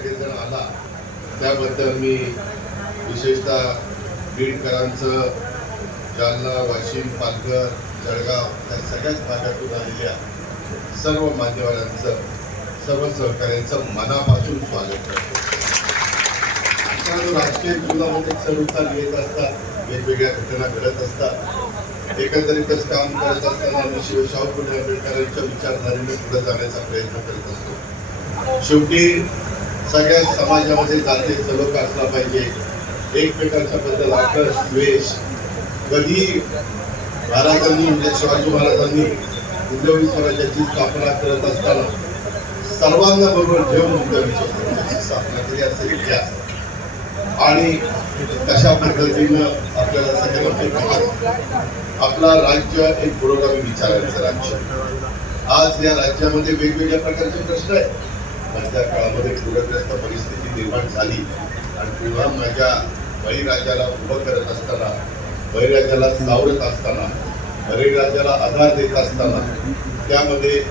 सगळेजण आला त्याबद्दल मी विशेषतः बीडकरांचं जालना वाशिम पालघर जळगाव या सगळ्याच भागातून आलेल्या सर्व मान्यवरांचं सर्व सहकाऱ्यांचं मनापासून स्वागत करतो. राजकीय जीवनामध्ये चढउतार येत असतात वेगवेगळ्या घटना घडत असतात एकंदरीतच काम करत असताना मी शिवशाहू फुले आंबेडकरांच्या विचारधारेने पुढे जाण्याचा प्रयत्न करत असतो. शेवटी सगळ्या समाजामध्ये जाते सलोख असला पाहिजे. एकमेकांच्या बद्दल आकर्ष द्वेष. कधी महाराजांनी म्हणजे शिवाजी महाराजांनी हिंदवी स्वराज्याची स्थापना करत असताना सर्वांना बरोबर घेऊन हिंदवी स्वराज्याची स्थापना केली असेल इतिहास आणि कशा पद्धतीनं आपल्याला सगळ्यांना आपला राज्य एक पुरोगामी विचारांचं राज्य आज या राज्यामध्ये वेगवेगळ्या प्रकारचे प्रश्न आहेत. मधल्या काळामध्ये पूरग्रस्त परिस्थिती निर्माण झाली. आणि पुन्हा माझ्या बळीराजाला उभं करत असताना बळीराजाला सावरत असताना बळीराजाला आधार देत असताना त्यामध्ये